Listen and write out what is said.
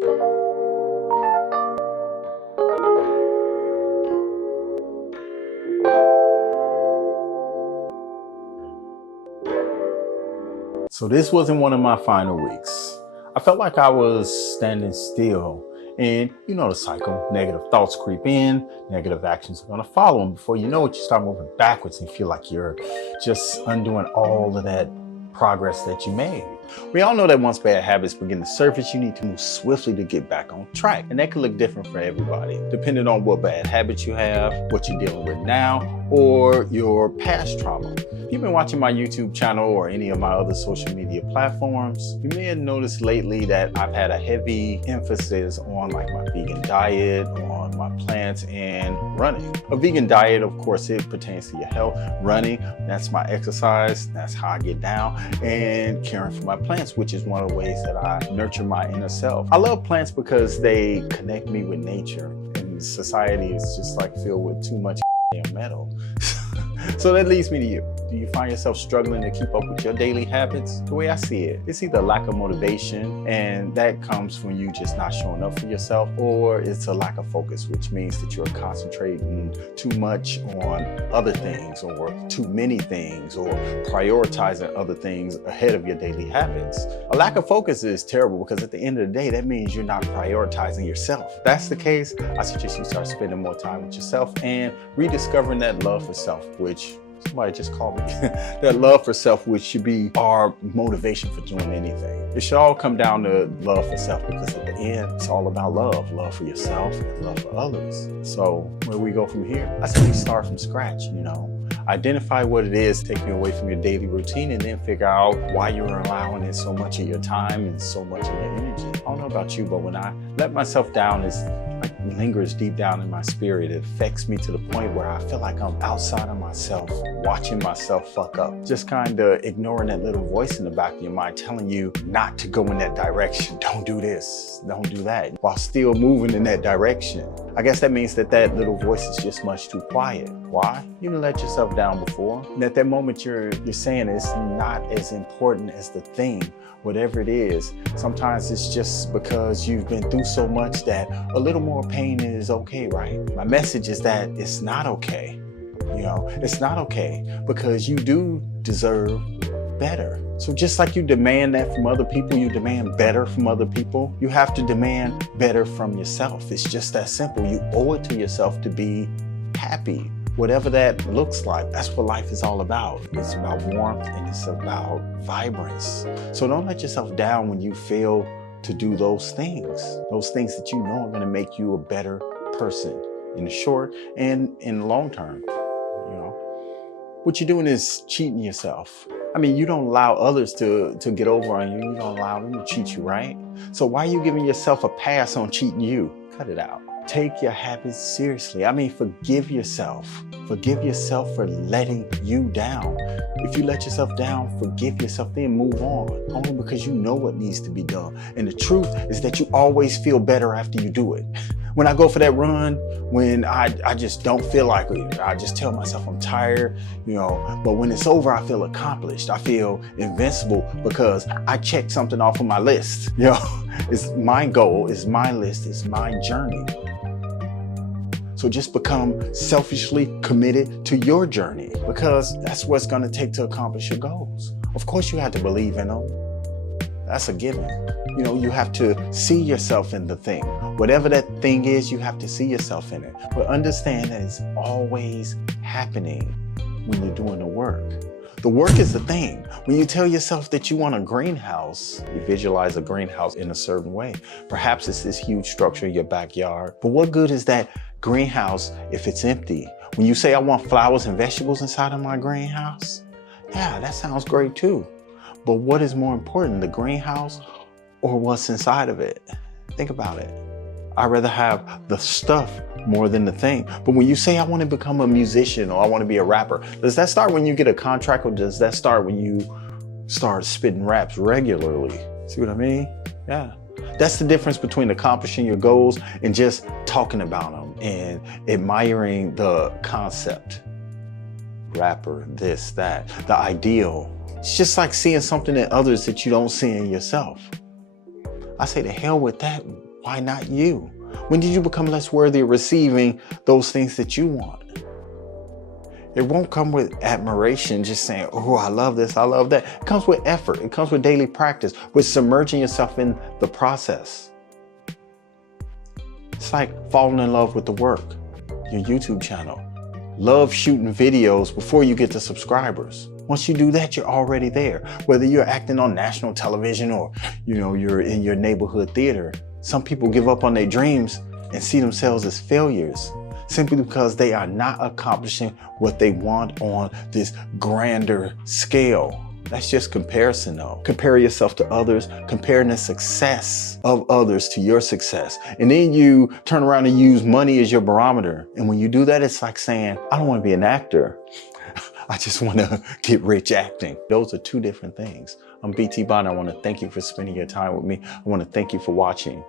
So this wasn't one of my final weeks. I felt like I was standing still, and you know the cycle. Negative thoughts creep in, negative actions are gonna follow, and before you know it, you start moving backwards and feel like you're just undoing all of that progress that you made. We all know that once bad habits begin to surface, you need to move swiftly to get back on track. And that could look different for everybody, depending on what bad habits you have, what you're dealing with now, or your past trauma. If you've been watching my YouTube channel or any of my other social media platforms, you may have noticed lately that I've had a heavy emphasis on like my vegan diet, on my plants, and running. A vegan diet, of course, it pertains to your health. Running, that's my exercise, that's how I get down, and caring for my plants, which is one of the ways that I nurture my inner self. I love plants because they connect me with nature, and society is just like filled with too much metal. So that leads me to you. Do you find yourself struggling to keep up with your daily habits? The way I see it, it's either lack of motivation, and that comes from you just not showing up for yourself, or it's a lack of focus, which means that you're concentrating too much on other things, or too many things, or prioritizing other things ahead of your daily habits. A lack of focus is terrible because at the end of the day, that means you're not prioritizing yourself. If that's the case, I suggest you start spending more time with yourself and rediscovering that love for self, which somebody just called me. That love for self, which should be our motivation for doing anything. It should all come down to love for self, because at the end, it's all about love. Love for yourself and love for others. So where do we go from here? I say we start from scratch, you know. Identify what it is taking you away from your daily routine, and then figure out why you're allowing it so much of your time and so much of your energy. I don't know about you, but when I let myself down, it's like lingers deep down in my spirit. It affects me to the point where I feel like I'm outside of myself, watching myself fuck up. Just kind of ignoring that little voice in the back of your mind telling you not to go in that direction. Don't do this, don't do that, while still moving in that direction. I guess that means that that little voice is just much too quiet. Why? You done let yourself down before. And at that moment you're saying it's not as important as the thing, whatever it is. Sometimes it's just because you've been through so much that a little more pain is okay, right? My message is that it's not okay. You know, it's not okay, because you do deserve better. So just like you demand that from other people, you demand better from other people, you have to demand better from yourself. It's just that simple. You owe it to yourself to be happy, whatever that looks like. That's what life is all about. It's about warmth and it's about vibrance. So don't let yourself down when you fail to do those things that you know are going to make you a better person in the short and in the long term. You know, what you're doing is cheating yourself. I mean, you don't allow others to get over on you. You don't allow them to cheat you, right? So why are you giving yourself a pass on cheating you? Cut it out. Take your habits seriously. I mean, forgive yourself. Forgive yourself for letting you down. If you let yourself down, forgive yourself, then move on. Only because you know what needs to be done. And the truth is that you always feel better after you do it. When I go for that run, when I just don't feel like it, I just tell myself I'm tired, you know, but when it's over, I feel accomplished. I feel invincible because I checked something off of my list. You know, it's my goal, it's my list, it's my journey. So just become selfishly committed to your journey, because that's what it's going to take to accomplish your goals. Of course, you have to believe in them. That's a given. You know, you have to see yourself in the thing. Whatever that thing is, you have to see yourself in it. But understand that it's always happening when you're doing the work. The work is the thing. When you tell yourself that you want a greenhouse, you visualize a greenhouse in a certain way. Perhaps it's this huge structure in your backyard. But what good is that greenhouse if it's empty? When you say, I want flowers and vegetables inside of my greenhouse, yeah, that sounds great too. But what is more important, the greenhouse or what's inside of it? Think about it. I'd rather have the stuff more than the thing. But when you say, I want to become a musician or I want to be a rapper, does that start when you get a contract, or does that start when you start spitting raps regularly? See what I mean? Yeah. That's the difference between accomplishing your goals and just talking about them and admiring the concept. Rapper, this, that, the ideal. It's just like seeing something in others that you don't see in yourself. I say to hell with that. Why not you? When did you become less worthy of receiving those things that you want? It won't come with admiration, just saying, oh, I love this, I love that. It comes with effort. It comes with daily practice, with submerging yourself in the process. It's like falling in love with the work, your YouTube channel. Love shooting videos before you get to subscribers. Once you do that, you're already there. Whether you're acting on national television or, you're in your neighborhood theater. Some people give up on their dreams and see themselves as failures simply because they are not accomplishing what they want on this grander scale. That's just comparison though. Compare yourself to others, comparing the success of others to your success. And then you turn around and use money as your barometer. And when you do that, it's like saying, I don't want to be an actor. I just want to get rich acting. Those are two different things. I'm BT Bond. I want to thank you for spending your time with me. I want to thank you for watching.